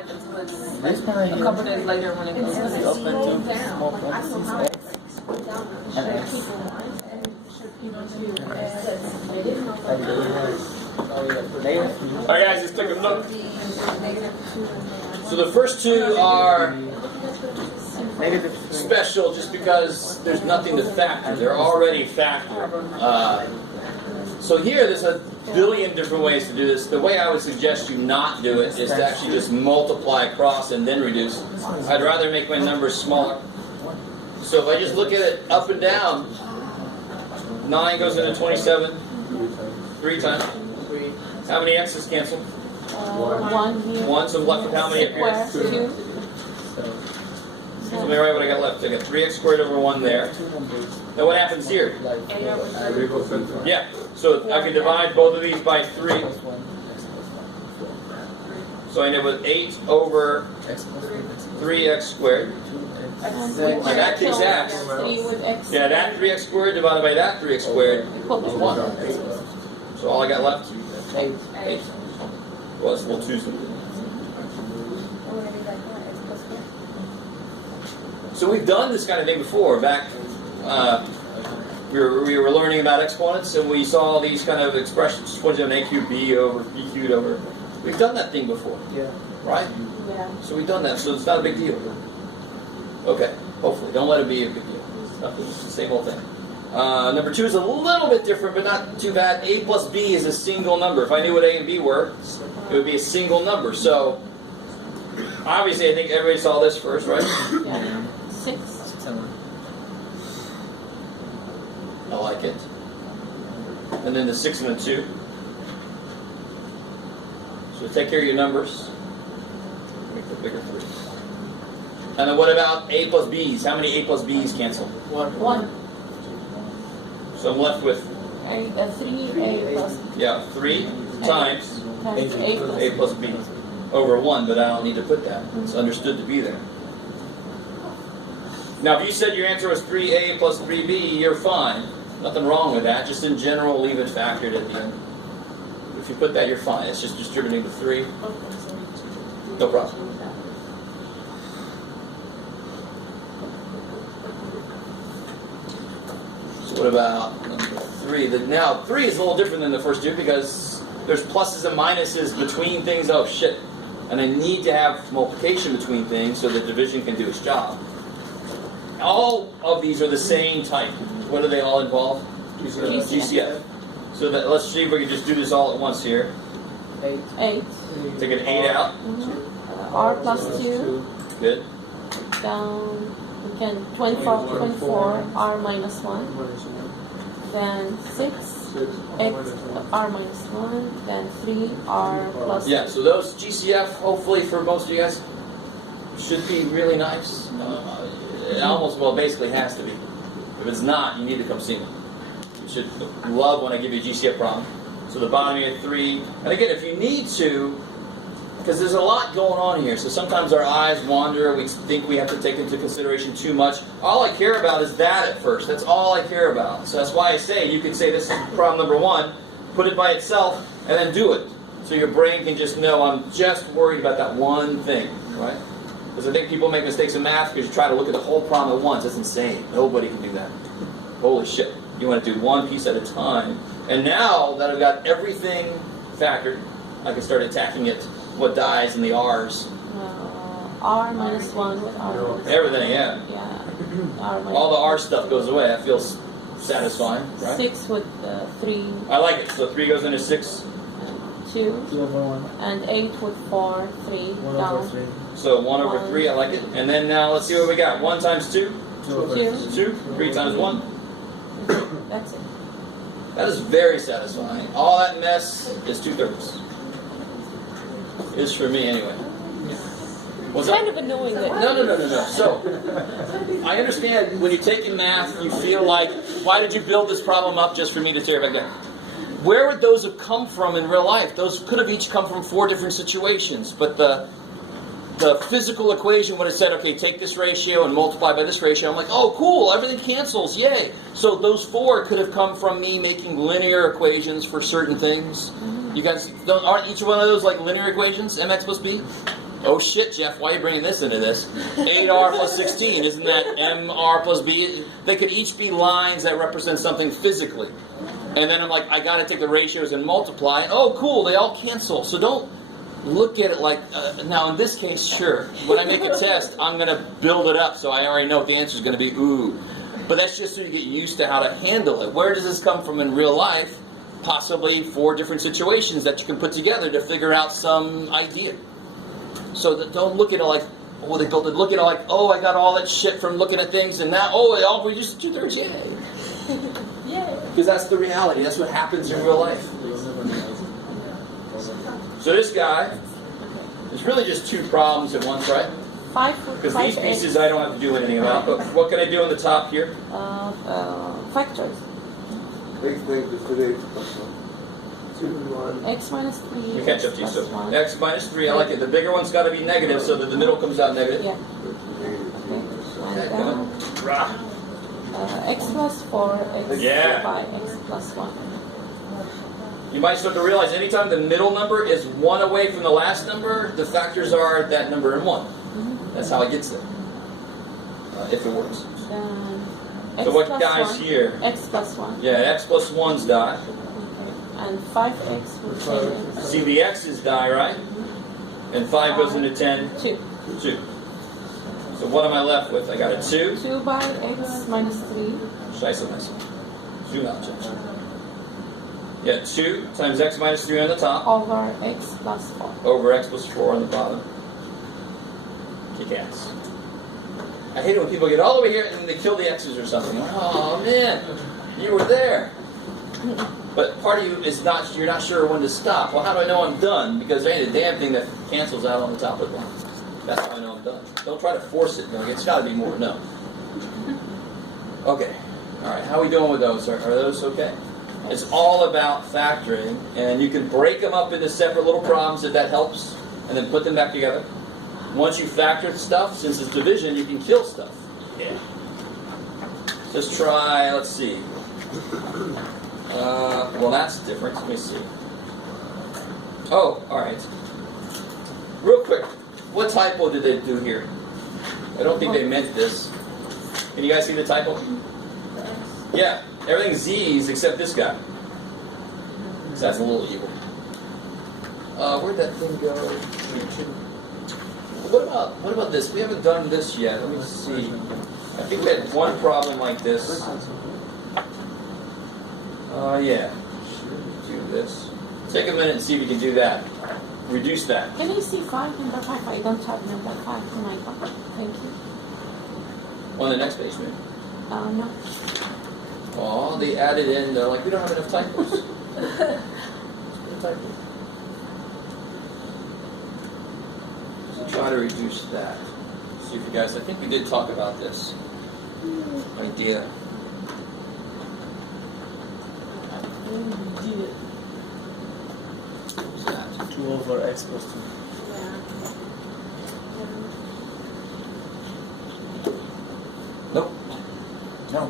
like until it's This one right a here couple days later when it goes is to open to small parentheses x and x. Alright guys, let's take a look. So the first two are special just because there's nothing to factor. They're already factored. So here there's a billion different ways to do this. The way I would suggest you not do it is to actually just multiply across and then reduce. I'd rather make my numbers smaller. So if I just look at it up and down, 9 goes into 27 3 times. How many x's cancel? 1. So I'm left with how many up here? 2. So let me write what I got left. I got 3x squared over 1 there. Now what happens here? Yeah. So I can divide both of these by 3. So I end up with 8 over 3x squared. And that takes x. Yeah, that 3x squared divided by that 3x squared is 1. So all I got left? 8. Well, it's little 2's. So we've done this kind of thing before. Back, we were learning about exponents, and we saw these kind of expressions, pointing on a cubed b over b cubed over. We've done that thing before. Yeah. Right? Yeah. So we've done that, so it's not a big deal. Okay, hopefully. Don't let it be a big deal. It's nothing, it's the same old thing. Number 2 is a little bit different, but not too bad. A plus b is a single number. If I knew what a and b were, it would be a single number. So, obviously, I think everybody saw this first, right? Yeah. 6. I like it. And then the 6 and the 2. So take care of your numbers. Make the bigger 3. And then what about a plus b's? How many a plus b's cancel? 1. So I'm left with 3a plus yeah 3 times a a plus plus b over 1, but I don't need to put that. It's understood to be there. Now, if you said your answer was 3a plus 3b, you're fine. Nothing wrong with that. Just in general, leave it factored at the end. If you put that, you're fine. It's just distributing the 3. No problem. So what about number 3? Now, 3 is a little different than the first two because there's pluses and minuses between things. Oh, shit. And I need to have multiplication between things so that division can do its job. All of these are the same type. What do they all involve? GCF. So that, let's see if we can just do this all at once here. 8. Take an 8 out. R plus 2. Good. Down. We can 24, R minus 1. Then 6, X, R minus 1. Then 3, R plus 2. Yeah, so those GCF, hopefully for most of you guys, should be really nice. It almost, well, basically has to be. If it's not, you need to come see me. You should love when I give you a GCF problem. So the bottom you have 3. And again, if you need to, because there's a lot going on here, so sometimes our eyes wander, we think we have to take into consideration too much. All I care about is that at first. That's all I care about. So that's why I say, you could say this is problem number 1, put it by itself, and then do it. So your brain can just know, I'm just worried about that one thing, right? Because I think people make mistakes in math because you try to look at the whole problem at once. That's insane. Nobody can do that. Holy shit. You want to do one piece at a time. And now that I've got everything factored, I can start attacking it. What dies in the R's? R minus 1 with R minus 1. Everything, yeah. Yeah. R minus All the R stuff goes away. That feels satisfying, right? 6 with 3. I like it. So 3 goes into 6. 2. 2 over 1. And 8 with 4, 3. 1 down. over 3. So 1 over 3, I like it. And then now let's see what we got. 1 times 2. 2 over 2. 2. 3 times 1. That's it. That is very satisfying. All that mess is 2/3. Is for me anyway. What's Kind up? of annoying that. No. So, I understand when you take in math, you feel like, why did you build this problem up just for me to tear it back down? Where would those have come from in real life? Those could have each come from 4 different situations, but the physical equation would have said, okay, take this ratio and multiply by this ratio. I'm like, oh, cool, everything cancels, yay. So those 4 could have come from me making linear equations for certain things. You guys, aren't each one of those like linear equations, mx plus b? Oh shit, Jeff, why are you bringing this into this? 8r plus 16, isn't that mr plus b? They could each be lines that represent something physically. And then I'm like, I got to take the ratios and multiply. Oh, cool, they all cancel. So don't look at it like, now in this case, sure. When I make a test, I'm going to build it up so I already know what the answer is going to be, ooh. But that's just so you get used to how to handle it. Where does this come from in real life? Possibly 4 different situations that you can put together to figure out some idea. So that don't look at it like, oh, they built it. Look at it like, oh, I got all that shit from looking at things, and now, oh, it all reduced to 2/3, yay. Yay. Because that's the reality. That's what happens in real life. So this guy, there's really just 2 problems at once, right? 5 Because these pieces I don't have to do anything about. But what can I do on the top here? Factors. X equals 2x plus 1. 2, 1. X minus 3. We catch up to you. X So plus 1. x minus 3, I like it. The bigger one's got to be negative so that the middle comes out negative. Yeah. Okay, And come then on. Rah. X plus 4, X Yeah. by X plus 1. You might start to realize anytime the middle number is 1 away from the last number, the factors are that number and 1. That's how it gets there. If it works. Then X So what plus guys 1, here? X plus 1. Yeah, x plus 1's die. And 5x will change. See, the x's die, right? And 5 goes into 10. 2. 2. So what am I left with? I got a 2. 2 by X minus 3. Scheiße, nice. Zoom out, Josh. Yeah, 2 times x minus 3 on the top, Over X plus 4. over x plus 4 on the bottom. Kick ass. I hate it when people get all the way here and then they kill the x's or something. Oh man, you were there. But part of you is not, you're not sure when to stop. Well, how do I know I'm done? Because there ain't a damn thing that cancels out on the top of the line. That's how I know I'm done. Don't try to force it. No, it's got to be more. No. Okay. All right. How are we doing with those? Are those okay? It's all about factoring, and you can break them up into separate little problems if that helps, and then put them back together. Once you factor stuff, since it's division, you can kill stuff. Yeah. Just try, let's see. Well, that's different. Let me see. Oh, all right. Real quick, what typo did they do here? I don't think they meant this. Can you guys see the typo? Yeah, everything's Z's except this guy. So that's a little evil. Where'd that thing go? What about this? We haven't done this yet. Let me see. I think we had one problem like this. Yeah. Do this. Take a minute and see if you can do that. Reduce that. Can you see 5, number 5? I don't have number 5 on my phone. Thank you. On the next page, maybe. No. Oh, they added in, they're like, we don't have enough typos. Let's put a typo. So try to reduce that. See if you guys, I think we did talk about this idea. What was that? 2 over x plus 2. Nope. No.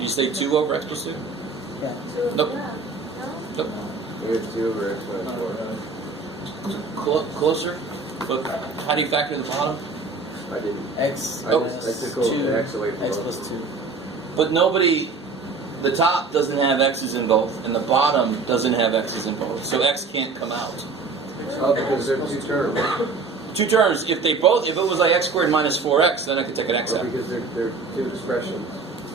You say 2 over x plus 2? Yeah. Nope. Nope. You get 2 over x minus 4. Closer. But how do you factor in the bottom? I didn't. X Oh. minus I took all 2, the x away from x both. plus 2. But nobody, the top doesn't have x's in both, and the bottom doesn't have x's in both. So x can't come out. Oh, because they're 2 terms. 2 terms, if it was like x squared minus 4x, then I could take an x Or out. because they're 2 expressions.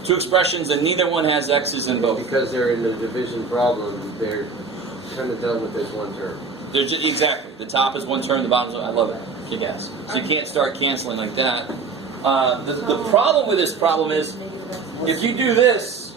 2 expressions, and neither one has x's in both. Because they're in the division problem, they're kind of done with this 1 term. They're just, exactly. The top is 1 term, the bottom is one. I love it. Kick ass. So you can't start canceling like that. The problem with this problem is, if you do this,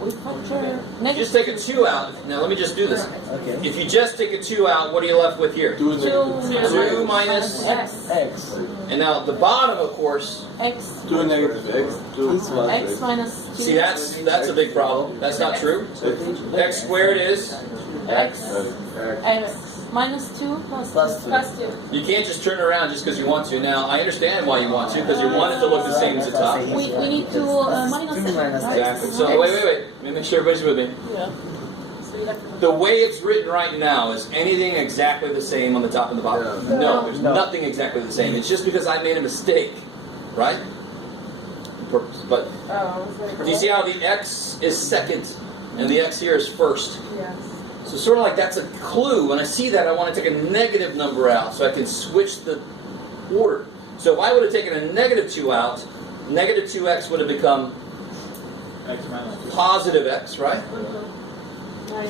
We factor you negative. just take a 2 out. Now let me just do this. Okay. If you just take a 2 out, what are you left with here? 2 minus X. X. And now the bottom, of course, X. 2 negative x. 2 plus X minus 2. see that's a big problem. That's not true. X squared is, X. X. X. Minus 2 plus Plus 2. Plus 2. you can't just turn around just because you want to. Now, I understand why you want to, because you want it to look the same as the top. We need to minus 2 it, minus right? Exactly. So, wait. Let me make sure everybody's with me. Yeah. So you left it. The way it's written right now, is anything exactly the same on the top and the bottom? No. No, there's No. nothing exactly the same. It's just because I made a mistake, right? On purpose. But Oh, it's do you see how the X is second and the X here is first? Yes. So sort of like that's a clue. When I see that, I want to take a negative number out so I can switch the order. So if I would have taken a negative 2 out, negative 2x would have become X minus 2. positive x, right? Nice.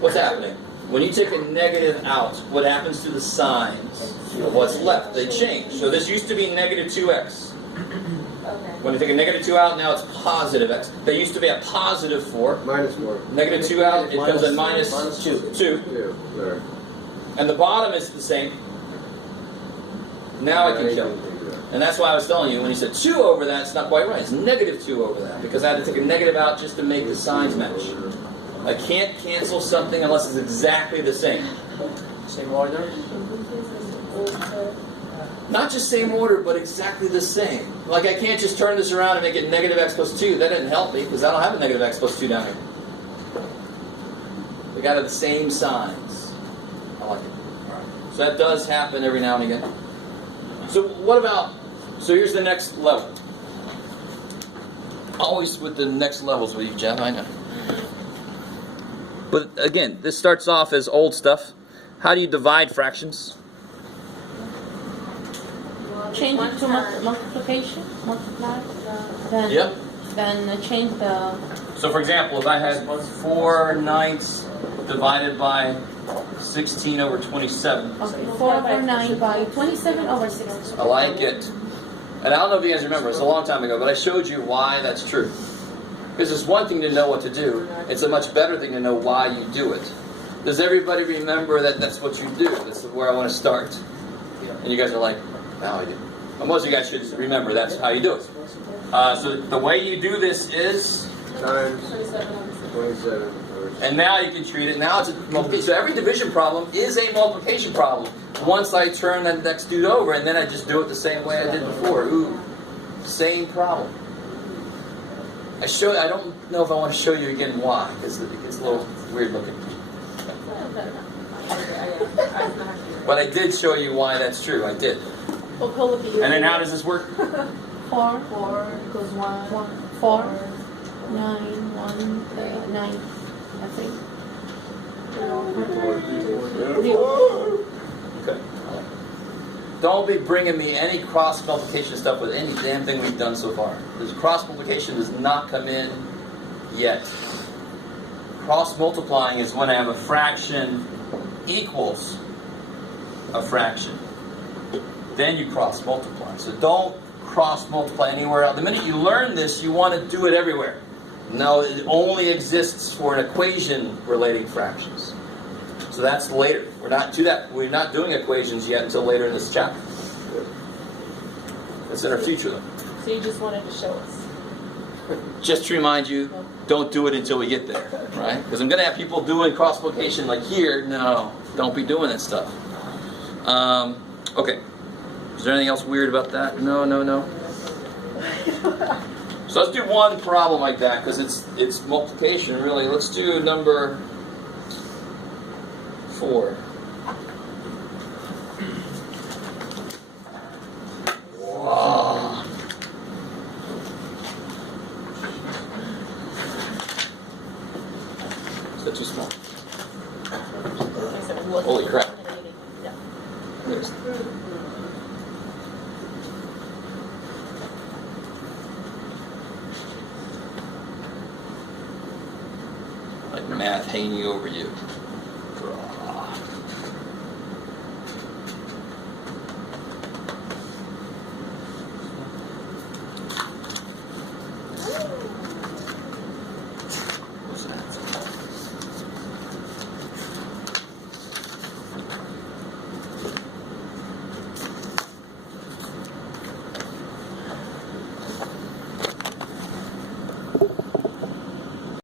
What's happening? When you take a negative out, what happens to the signs of what's left? They change. So this used to be negative 2x. Okay. When you take a negative 2 out, now it's positive x. There used to be a positive 4. -4. Negative 2 out, it becomes a minus Minus 2. 2. 2. There. And the bottom is the same. Now I can kill it. And that's why I was telling you, when you said 2 over that, it's not quite right. It's negative 2 over that, because I had to take a negative out just to make the signs match. I can't cancel something unless it's exactly the same. Same order. Not just same order, but exactly the same. Like I can't just turn this around and make it negative x plus 2. That didn't help me, because I don't have a negative x plus 2 down here. They got the same signs. I like it. All right. So that does happen every now and again. So what about, so here's the next level. Always with the next levels with you, Jeff, I know. But again, this starts off as old stuff. How do you divide fractions? Change it to multiplication, multiply. Then, Yep. Then change the. So for example, if I had 4/9 divided by 16 over 27. Okay, 4/9 by 27 over 16. I like it. And I don't know if you guys remember, it's a long time ago, but I showed you why that's true. Because it's one thing to know what to do, it's a much better thing to know why you do it. Does everybody remember that that's what you do? This is where I want to start. And you guys are like, no, I didn't. Well, most of you guys should remember that's how you do it. So the way you do this is, Times 27. 27. and now you can treat it, now it's a multiplication. So every division problem is a multiplication problem. Once I turn the next dude over, and then I just do it the same way I did before. Ooh, same problem. I don't know if I want to show you again why, because it gets a little weird looking. But I did show you why that's true. I did. And then how does this work? 4 Equals 1. 4 9 1 9 3. Okay. Don't be bringing me any cross multiplication stuff with any damn thing we've done so far. This cross multiplication does not come in yet. Cross multiplying is when I have a fraction equals a fraction. Then you cross multiply. So don't cross multiply anywhere else. The minute you learn this, you want to do it everywhere. No, it only exists for an equation relating fractions. So that's later. We're not doing equations yet until later in this chapter. It's in our future though. So you just wanted to show us. Just to remind you, don't do it until we get there, right? Because I'm going to have people doing cross multiplication like here. No, don't be doing that stuff. Okay. Is there anything else weird about that? No. So let's do one problem like that because it's multiplication really. Let's do number 4. Wow. Is that too small? Holy crap. There's- Like math hanging over you.